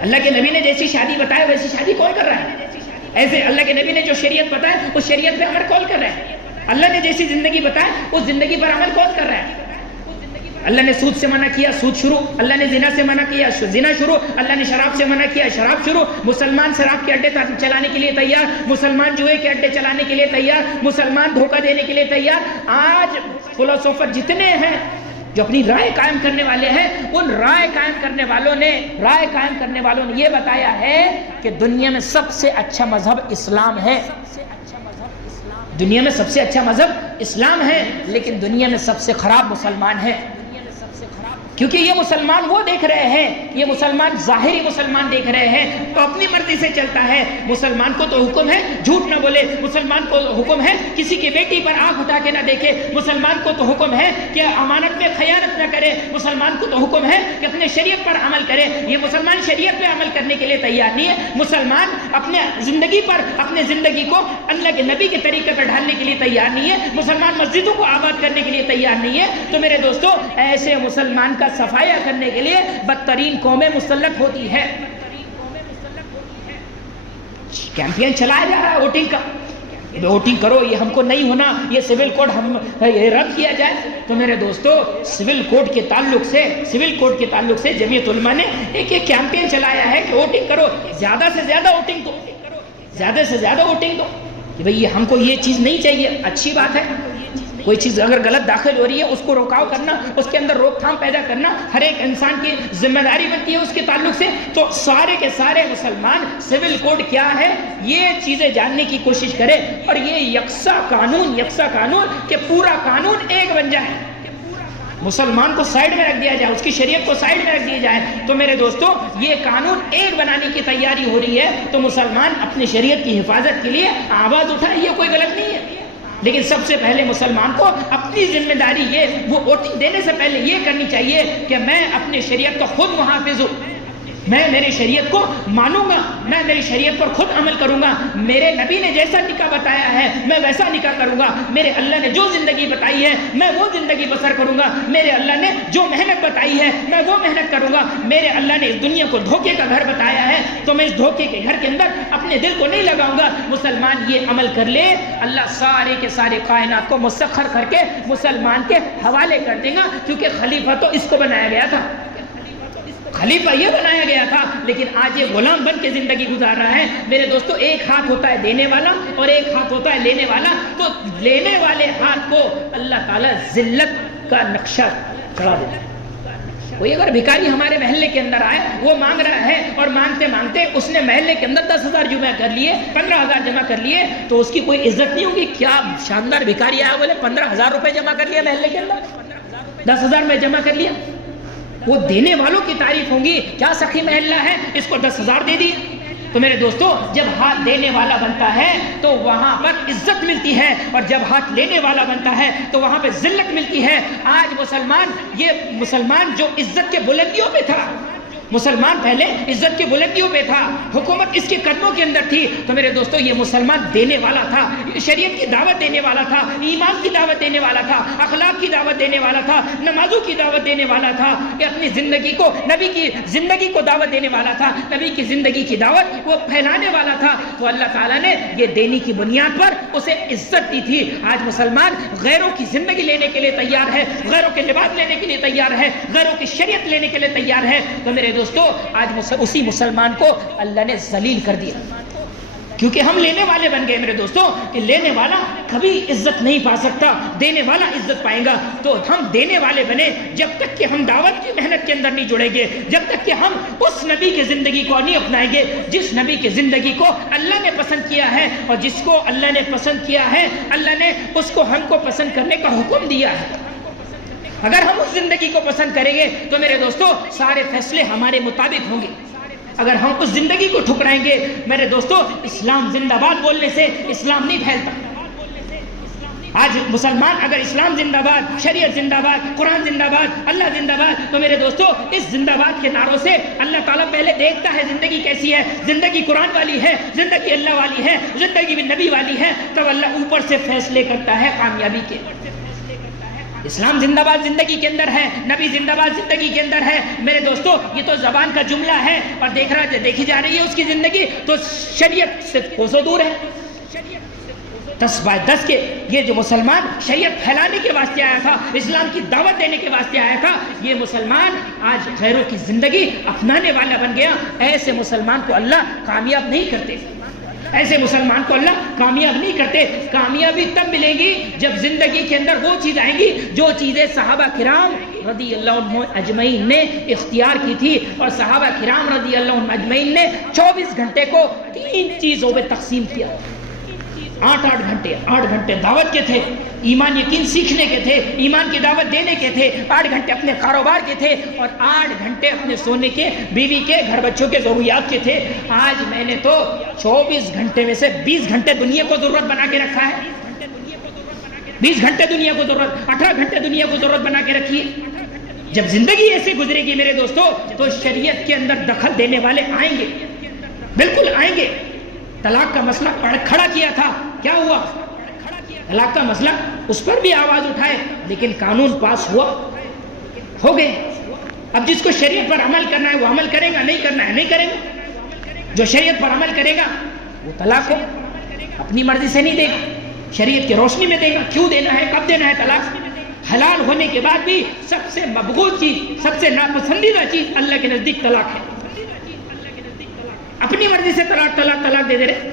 اللہ کے نبی نے جیسی شادی بتایا ویسی شادی کون کر رہا ہے؟ ایسے اللہ کے نبی نے جو شریعت بتایا اس شریعت پہ عمل کون کر رہا ہے؟ اللہ نے جیسی زندگی بتایا اس زندگی پر عمل کون کر رہا ہے؟ اللہ نے سود سے منع کیا، سود شروع، اللہ نے زنا سے منع کیا، زنا شروع، اللہ نے شراب سے منع کیا، شراب شروع، مسلمان شراب کے اڈے چلانے کے لیے تیار، مسلمان جوئے کے اڈے چلانے کے لیے تیار، مسلمان دھوکہ دینے کے لیے تیار۔ آج فلسفر جتنے ہیں جو اپنی رائے قائم کرنے والے ہیں، ان رائے قائم کرنے والوں نے یہ بتایا ہے کہ دنیا میں سب سے اچھا مذہب اسلام ہے، دنیا میں سب سے اچھا مذہب اسلام ہے، لیکن دنیا میں سب سے خراب مسلمان ہے، کیونکہ یہ مسلمان وہ دیکھ رہے ہیں، یہ مسلمان ظاہری مسلمان دیکھ رہے ہیں تو اپنی مرضی سے چلتا ہے۔ مسلمان کو تو حکم ہے جھوٹ نہ بولے، مسلمان کو حکم ہے کسی کی بیٹی پر آنکھ اٹھا کے نہ دیکھے، مسلمان کو تو حکم ہے کہ امانت میں خیانت نہ کرے، مسلمان کو تو حکم ہے کہ اپنے شریعت پر عمل کرے۔ یہ مسلمان شریعت پہ عمل کرنے کے لیے تیار نہیں ہے، مسلمان اپنے زندگی پر اپنے زندگی کو اللہ کے نبی کے طریقے پر ڈھالنے کے لیے تیار نہیں ہے، مسلمان مسجدوں کو آباد کرنے کے لیے تیار نہیں ہے۔ تو میرے دوستو ایسے مسلمان کا صفایا کرنے کے لیے بدترین قومیں مسلط ہوتی ہے۔ کیمپین چلایا جا رہا ہے ووٹنگ کا، ووٹنگ کرو، یہ ہم کو نہیں ہونا، یہ سول کوڈ ہم یہ رد کیا جائے۔ تو میرے دوستو سول کوڈ کے تعلق سے جمعیت علماء نے ایک کیمپین چلایا ہے کہ ووٹنگ کرو، زیادہ سے زیادہ ووٹنگ دو، زیادہ سے زیادہ ووٹنگ دو، کہ بھئی ہم کو یہ چیز نہیں چاہیے۔ اچھی بات ہے، کوئی چیز اگر غلط داخل ہو رہی ہے اس کو روکاؤ کرنا، اس کے اندر روک تھام پیدا کرنا ہر ایک انسان کی ذمہ داری بنتی ہے اس کے تعلق سے. تو سارے کے سارے مسلمان سول کوڈ کیا ہے یہ چیزیں جاننے کی کوشش کرے اور یہ یکساں قانون کہ پورا قانون ایک بن جائے، مسلمان کو سائیڈ میں رکھ دیا جائے، اس کی شریعت کو سائیڈ میں رکھ دیا جائے. تو میرے دوستو یہ قانون ایک بنانے کی تیاری ہو رہی ہے، تو مسلمان اپنی شریعت کی حفاظت کے لیے آواز اٹھائے، یہ کوئی غلط نہیں ہے. لیکن سب سے پہلے مسلمان کو اپنی ذمہ داری وہ ووٹنگ دینے سے پہلے یہ کرنی چاہیے کہ میں اپنی شریعت کا خود محافظ ہوں، میں میری شریعت کو مانوں گا، میں میری شریعت پر خود عمل کروں گا، میرے نبی نے جیسا نکاح بتایا ہے میں ویسا نکاح کروں گا، میرے اللہ نے جو زندگی بتائی ہے میں وہ زندگی بسر کروں گا، میرے اللہ نے جو محنت بتائی ہے میں وہ محنت کروں گا، میرے اللہ نے اس دنیا کو دھوکے کا گھر بتایا ہے تو میں اس دھوکے کے گھر کے اندر اپنے دل کو نہیں لگاؤں گا. مسلمان یہ عمل کر لے، اللہ سارے کے سارے کائنات کو مسخر کر کے مسلمان کے حوالے کر دے گا، کیونکہ خلیفہ تو اس کو بنایا گیا تھا، خلیفہ یہ بنایا گیا تھا، لیکن آج یہ غلام بن کے زندگی گزار رہا ہے. میرے دوستو ایک ہاتھ ہوتا ہے دینے والا اور ایک ہاتھ ہوتا ہے لینے والا، تو لینے والے ہاتھ کو اللہ تعالیٰ ذلت کا نقشہ چڑھا دیتا ہے. کوئی اگر بھکاری ہمارے محلے کے اندر آئے، وہ مانگ رہا ہے اور مانگتے مانگتے اس نے محلے کے اندر 10,000 جمع کر لیے، 15,000 جمع کر لیے، تو اس کی کوئی عزت نہیں ہوگی. کیا شاندار بھکاری آیا، بولے 15,000 روپے جمع کر لیا محلے کے اندر، 10,000 میں جمع کر لیا. وہ دینے والوں کی تعریف ہوں گی، کیا سخی محلہ ہے اس کو 10,000 دے دی. تو میرے دوستو جب ہاتھ دینے والا بنتا ہے تو وہاں پر عزت ملتی ہے، اور جب ہاتھ لینے والا بنتا ہے تو وہاں پہ ذلت ملتی ہے. آج مسلمان جو عزت کے بلندیوں پہ تھا، مسلمان پہلے عزت کی بلندیوں پہ تھا، حکومت اس کے قدموں کے اندر تھی، تو میرے دوستو یہ مسلمان دینے والا تھا، شریعت کی دعوت دینے والا تھا، ایمان کی دعوت دینے والا تھا، اخلاق کی دعوت دینے والا تھا، نمازوں کی دعوت دینے والا تھا، کہ اپنی زندگی کو نبی کی زندگی کو دعوت دینے والا تھا، نبی کی زندگی کی دعوت وہ پھیلانے والا تھا. تو اللہ تعالیٰ نے یہ دینے کی بنیاد پر اسے عزت دی تھی. آج مسلمان غیروں کی زندگی لینے کے لیے تیار ہے، غیروں کے لباس لینے کے لیے تیار ہے، غیروں کی شریعت لینے کے لیے تیار ہے. تو میرے دوستو آج اسی مسلمان کو اللہ نے ذلیل کر دیا، کیونکہ ہم لینے والے بن گئے. میرے دوستو کہ لینے والا کبھی عزت نہیں پا سکتا، دینے والا عزت پائے گا. تو ہم دینے والے بنے جب تک کہ ہم دعوت کی محنت کے اندر نہیں جڑیں گے، جب تک کہ ہم اس نبی کی زندگی کو نہیں اپنائیں گے جس نبی کی زندگی کو اللہ نے پسند کیا ہے، اور جس کو اللہ نے پسند کیا ہے اللہ نے اس کو ہم کو پسند کرنے کا حکم دیا ہے. اگر ہم اس زندگی کو پسند کریں گے تو میرے دوستو سارے فیصلے ہمارے مطابق ہوں گے. اگر ہم اس زندگی کو ٹھکرائیں گے، میرے دوستو اسلام زندہ باد بولنے سے اسلام نہیں پھیلتا. آج مسلمان اگر اسلام زندہ باد، شریعت زندہ باد، قرآن زندہ باد، اللہ زندہ باد، تو میرے دوستو اس زندہ باد کے نعروں سے اللہ تعالیٰ پہلے دیکھتا ہے زندگی کیسی ہے، زندگی قرآن والی ہے، زندگی اللہ والی ہے، زندگی بھی نبی والی ہے، تب اللہ اوپر سے فیصلے کرتا ہے کامیابی کے. اسلام زندہ باد زندگی کے اندر ہے، نبی زندہ باد زندگی کے اندر ہے. میرے دوستو یہ تو زبان کا جملہ ہے اور دیکھی جا رہی ہے اس کی زندگی، تو شریعت سے کوسوں دور ہے. 10/10 کے یہ جو مسلمان شریعت پھیلانے کے واسطے آیا تھا، اسلام کی دعوت دینے کے واسطے آیا تھا، یہ مسلمان آج غیروں کی زندگی اپنانے والا بن گیا. ایسے مسلمان کو اللہ کامیاب نہیں کرتے، ایسے مسلمان کو اللہ کامیاب نہیں کرتے. کامیابی تب ملے گی جب زندگی کے اندر وہ چیز آئیں گی جو چیزیں صحابہ کرام رضی اللہ عنہ اجمعین نے اختیار کی تھی، اور صحابہ کرام رضی اللہ عنہ اجمعین نے 24 گھنٹے کو 3 چیزوں میں تقسیم کیا. 8 گھنٹے دعوت کے تھے، ایمان یقین سیکھنے کے تھے، ایمان کی دعوت دینے کے تھے، 8 گھنٹے اپنے کاروبار کے تھے، اور 8 گھنٹے اپنے سونے کے، بیوی کے، گھر بچوں کے ضروریات کے تھے. آج میں نے تو 24 گھنٹے میں سے 20 گھنٹے دنیا کو ضرورت بنا کے رکھا ہے. 20 گھنٹے دنیا کو ضرورت، 18 گھنٹے دنیا کو ضرورت بنا کے رکھی ہے. جب زندگی ایسے گزرے گی میرے دوستو تو شریعت کے اندر دخل دینے والے آئیں گے، بالکل آئیں گے. طلاق کا مسئلہ کھڑا کیا تھا، کیا ہوا؟ طلاق کا مسئلہ اس پر بھی آواز اٹھائے، لیکن قانون پاس ہوا، ہو گئے. اب جس کو شریعت پر عمل کرنا ہے وہ عمل کرے گا، نہیں کرنا ہے نہیں کرے گا. جو شریعت پر عمل کرے گا وہ طلاق کو اپنی مرضی سے نہیں دے گا، شریعت کی روشنی میں دے گا. کیوں دینا ہے، کب دینا ہے طلاق؟ حلال ہونے کے بعد بھی سب سے مبغوض چیز، سب سے ناپسندیدہ چیز اللہ کے نزدیک طلاق ہے. اپنی مرضی سے طلاق دے دے رہے.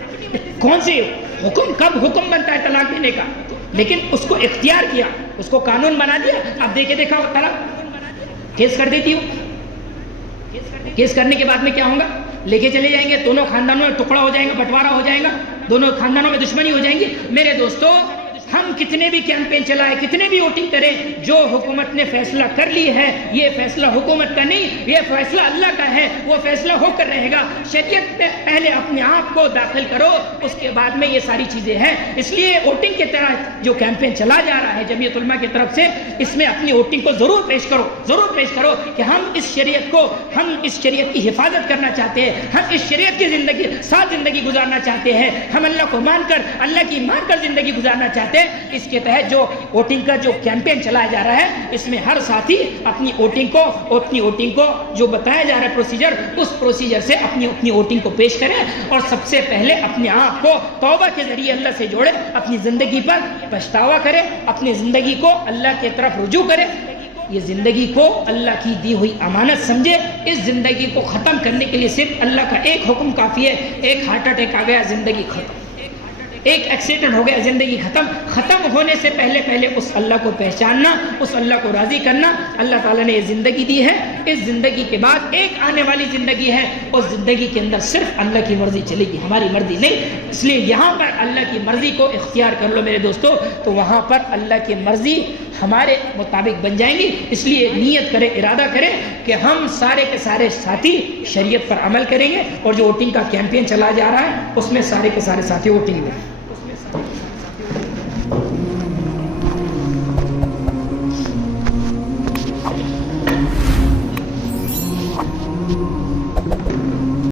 کون سی حکم، کب حکم بنتا ہے طلاق دینے کا؟ لیکن اس کو اختیار کیا، اس کو قانون بنا دیا. اب دیکھا طلاق کیس کر دیتی ہوں. کیس کرنے کے بعد میں کیا ہوگا؟ لے کے چلے جائیں گے، دونوں خاندانوں میں ٹکڑا ہو جائے گا، بٹوارا ہو جائے گا، دونوں خاندانوں میں دشمنی ہو جائیں گی. میرے دوستو، ہم کتنے بھی کیمپین چلائے، کتنے بھی ووٹنگ کریں، جو حکومت نے فیصلہ کر لی ہے، یہ فیصلہ حکومت کا نہیں، یہ فیصلہ اللہ کا ہے، وہ فیصلہ ہو کر رہے گا. شریعت میں پہلے اپنے آپ کو داخل کرو، اس کے بعد میں یہ ساری چیزیں ہیں. اس لیے ووٹنگ کے طرح جو کیمپین چلا جا رہا ہے جمعیت علماء کی طرف سے، اس میں اپنی ووٹنگ کو ضرور پیش کرو کہ ہم اس شریعت کی حفاظت کرنا چاہتے ہیں، ہم اس شریعت کی ساتھ زندگی گزارنا چاہتے ہیں، ہم اللہ کو مان کر، اللہ کی مان کر زندگی گزارنا چاہتے ہیں. اس کے تحت جو ووٹنگ کا جو کیمپین چلایا جا رہا ہے، اس میں ہر ساتھی اپنی ووٹنگ کو جو بتایا جا رہا ہے پروسیجر، اس پروسیجر سے اپنی ووٹنگ کو پیش کریں. اور سب سے پہلے اپنے آپ کو توبہ کے ذریعے اللہ سے جوڑے، اپنی زندگی پر پچھتاوا کرے، اپنی زندگی کو اللہ کی طرف رجوع کرے. یہ زندگی کو اللہ کی دی ہوئی امانت سمجھے. اس زندگی کو ختم کرنے کے لیے صرف اللہ کا ایک حکم کافی ہے. ایک ہارٹ اٹیک آ گیا، زندگی ختم. ایک ایکسیڈنٹ ہو گیا، زندگی ختم ہونے سے پہلے اس اللہ کو پہچاننا، اس اللہ کو راضی کرنا. اللہ تعالیٰ نے یہ زندگی دی ہے، اس زندگی کے بعد ایک آنے والی زندگی ہے، اس زندگی کے اندر صرف اللہ کی مرضی چلے گی، ہماری مرضی نہیں. اس لیے یہاں پر اللہ کی مرضی کو اختیار کر لو میرے دوستو، تو وہاں پر اللہ کی مرضی ہمارے مطابق بن جائیں گی. اس لیے نیت کرے، ارادہ کرے کہ ہم سارے کے سارے ساتھی شریعت پر عمل کریں گے. اور جو ووٹنگ کا کیمپین چلا جا رہا ہے، اس میں سارے کے سارے ساتھی ووٹنگ دیں.